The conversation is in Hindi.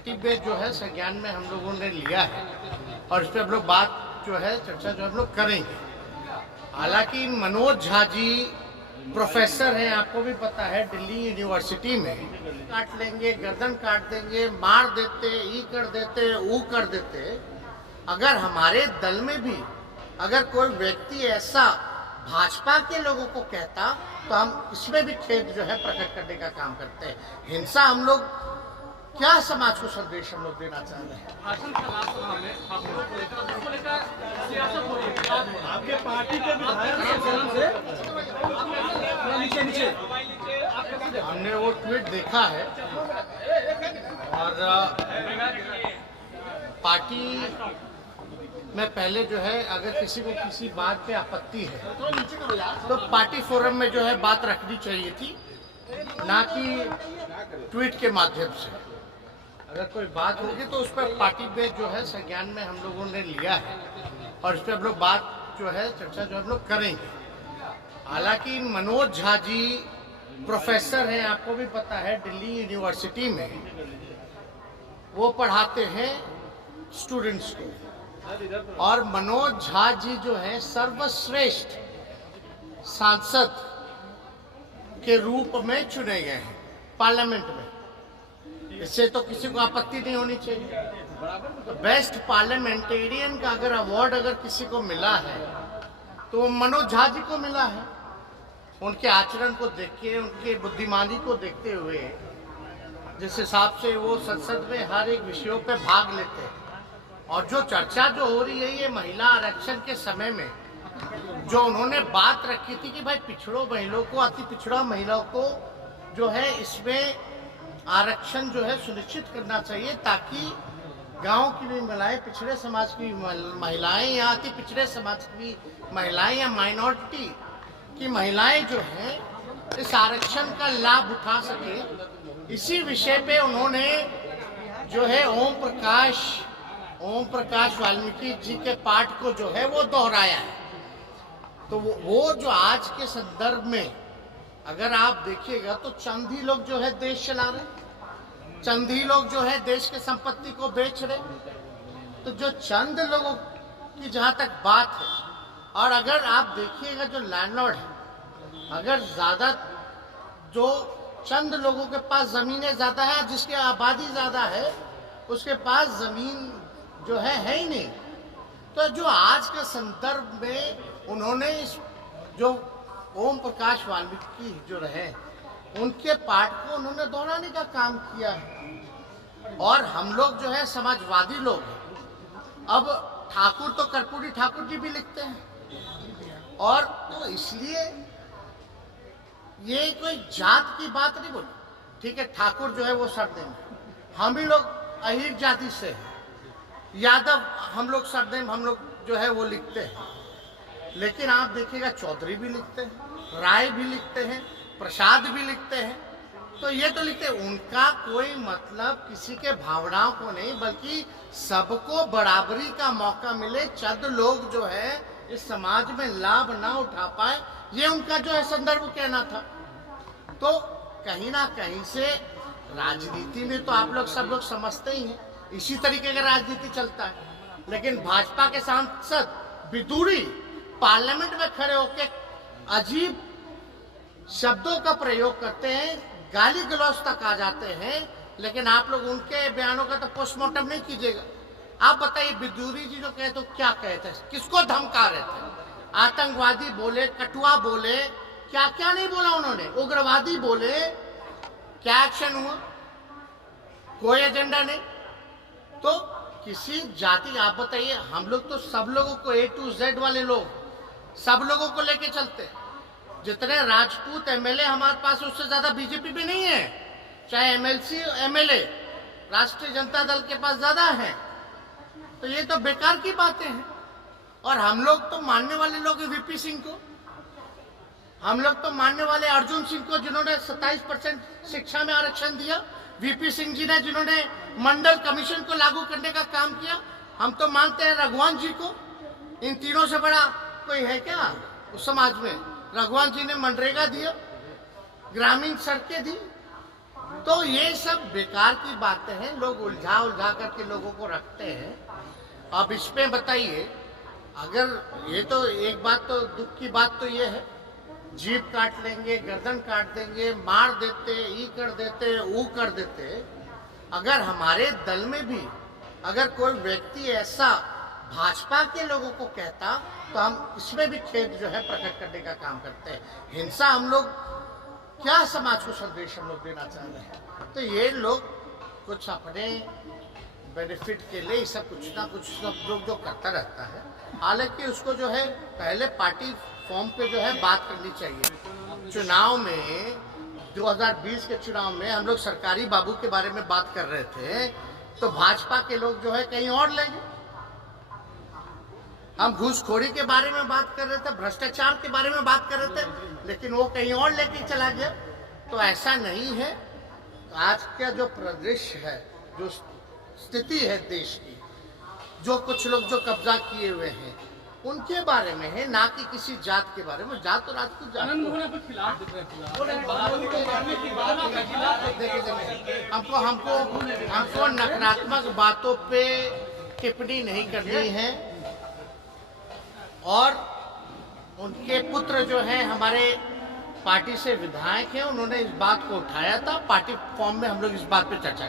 पार्टी बेस जो है संज्ञान में हम लोगों ने लिया है और इस पर हम लोग बात जो है चर्चा जो हम लोग करेंगे। हालांकि मनोज झा जी प्रोफेसर हैं, आपको भी पता है, दिल्ली यूनिवर्सिटी में काट लेंगे, गर्दन काट देंगे, मार देते, ई कर देते, ऊ कर देते। अगर हमारे दल में भी अगर कोई व्यक्ति ऐसा भाजपा के लोगों को कहता तो हम इसमें भी खेद जो है प्रकट करने का काम करते हैं। हिंसा हम लोग क्या समाज को संदेश हम लोग देना चाह रहे हैं? आपके पार्टी के विधायक से हमने वो ट्वीट देखा है और पार्टी में पहले जो है अगर किसी को किसी बात पे आपत्ति है तो पार्टी फोरम में जो है बात रखनी चाहिए थी, ना कि ट्वीट के माध्यम से। अगर कोई बात होगी तो उस पर पार्टी बेस जो है संज्ञान में हम लोगों ने लिया है और इस पर हम लोग बात जो है चर्चा जो हम लोग करेंगे। हालांकि मनोज झा जी प्रोफेसर हैं, आपको भी पता है, दिल्ली यूनिवर्सिटी में वो पढ़ाते हैं स्टूडेंट्स को। और मनोज झा जी जो है सर्वश्रेष्ठ सांसद के रूप में चुने गए हैं पार्लियामेंट में। इससे तो किसी को आपत्ति नहीं होनी चाहिए। बेस्ट पार्लियामेंटेरियन का अगर अवार्ड अगर किसी को मिला है तो मनोज झा जी को मिला है। उनके आचरण को देख के, उनके बुद्धिमानी को देखते हुए, जिस हिसाब से वो संसद में हर एक विषयों पे भाग लेते हैं। और जो चर्चा जो हो रही है ये महिला आरक्षण के समय में जो उन्होंने बात रखी थी कि भाई पिछड़ों महिलाओं को, अति पिछड़ा महिलाओं को जो है इसमें आरक्षण जो है सुनिश्चित करना चाहिए, ताकि गांव की भी महिलाएं, पिछड़े समाज की महिलाएं या अति पिछड़े समाज की महिलाएं या माइनॉरिटी की महिलाएं जो हैं इस आरक्षण का लाभ उठा सके। इसी विषय पे उन्होंने जो है ओम प्रकाश वाल्मीकि जी के पाठ को जो है वो दोहराया है। तो वो जो आज के संदर्भ में अगर आप देखिएगा तो चंद ही लोग जो है देश चला रहे, चंद ही लोग जो है देश के संपत्ति को बेच रहे। तो जो चंद लोगों की जहां तक बात है, और अगर आप देखिएगा जो लैंडलॉर्ड है, अगर ज्यादा जो चंद लोगों के पास जमीनें ज्यादा है, जिसकी आबादी ज्यादा है, उसके पास जमीन जो है ही नहीं। तो जो आज के संदर्भ में उन्होंने इस जो ओम प्रकाश वाल्मीकि जो रहे उनके पाठ को उन्होंने दोहराने का काम किया है। और हम लोग जो है समाजवादी लोग हैं। अब ठाकुर तो कर्पूरी ठाकुर जी भी लिखते हैं, और तो इसलिए ये कोई जात की बात नहीं बोली। ठीक है, ठाकुर जो है वो सरनेम, हम ही लोग अहीर जाति से हैं, यादव हम लोग सरनेम हम लोग जो है वो लिखते हैं। लेकिन आप देखिएगा चौधरी भी लिखते हैं, राय भी लिखते हैं, प्रसाद भी लिखते हैं। तो ये तो लिखते हैं, उनका कोई मतलब किसी के भावनाओं को नहीं, बल्कि सबको बराबरी का मौका मिले, चंद लोग जो है इस समाज में लाभ ना उठा पाए, ये उनका जो है संदर्भ कहना था। तो कहीं ना कहीं से राजनीति में तो आप लोग सब लोग समझते ही हैं, इसी तरीके का राजनीति चलता है। लेकिन भाजपा के सांसद विदुरी पार्लियामेंट में खड़े होकर अजीब शब्दों का प्रयोग करते हैं, गाली गलौज तक आ जाते हैं। लेकिन आप लोग उनके बयानों का तो पोस्टमार्टम नहीं कीजिएगा। आप बताइए, विदुरी जी जो कहते तो क्या कहते, किसको धमका रहे थे? आतंकवादी बोले, कटुआ बोले, क्या क्या नहीं बोला उन्होंने, उग्रवादी बोले। क्या एक्शन हुआ? कोई एजेंडा नहीं। तो किसी जाति, आप बताइए, हम लोग तो सब लोगों को A to Z वाले लोग सब लोगों को लेके चलते हैं। जितने राजपूत एमएलए हमारे पास, उससे ज्यादा बीजेपी भी नहीं है। चाहे एमएलसी एमएलए राष्ट्रीय जनता दल के पास ज्यादा है। तो ये तो बेकार की बातें हैं। और हम लोग तो मानने वाले लोग वीपी सिंह को, हम लोग तो मानने वाले अर्जुन सिंह को, जिन्होंने 27% शिक्षा में आरक्षण दिया, वीपी सिंह जी ने जिन्होंने मंडल कमीशन को लागू करने का काम किया। हम तो मानते हैं रघुवंश जी को। इन तीनों से बड़ा कोई है क्या उस समाज में? रघुवंश जी ने मनरेगा दिया, ग्रामीण सड़कें दी, तो ये सब बेकार की बातें हैं, लोग उलझा उलझा करके लोगों को रखते हैं। अब इसमें बताइए, अगर ये तो एक बात, तो दुख की बात तो ये है, जीभ काट लेंगे, गर्दन काट देंगे, मार देते, ई कर देते, वो कर देते। अगर हमारे दल में भी अगर कोई व्यक्ति ऐसा भाजपा के लोगों को कहता, तो हम इसमें भी खेद जो है प्रकट करने का काम करते हैं। हिंसा हम लोग क्या समाज को संदेश हम लोग देना चाह रहे हैं? तो ये लोग कुछ अपने बेनिफिट के लिए सब कुछ ना कुछ सब लोग जो करता रहता है। हालांकि उसको जो है पहले पार्टी फॉर्म पे जो है बात करनी चाहिए। चुनाव में 2020 के चुनाव में हम लोग सरकारी बाबू के बारे में बात कर रहे थे, तो भाजपा के लोग जो है कहीं और ले गए। हम घूसखोरी के बारे में बात कर रहे थे, भ्रष्टाचार के बारे में बात कर रहे थे, लेकिन वो कहीं और लेके चला गया। तो ऐसा नहीं है। आज का जो परिदृश्य है, जो स्थिति है देश की, जो कुछ लोग जो कब्जा किए हुए हैं उनके बारे में है, ना कि किसी जात के बारे में। जात तो राजपूत जात हमको नकारात्मक बातों पे टिप्पणी नहीं करनी है। और उनके पुत्र जो हैं हमारे पार्टी से विधायक हैं, उन्होंने इस बात को उठाया था। पार्टी फॉर्म में हम लोग इस बात पे चर्चा की।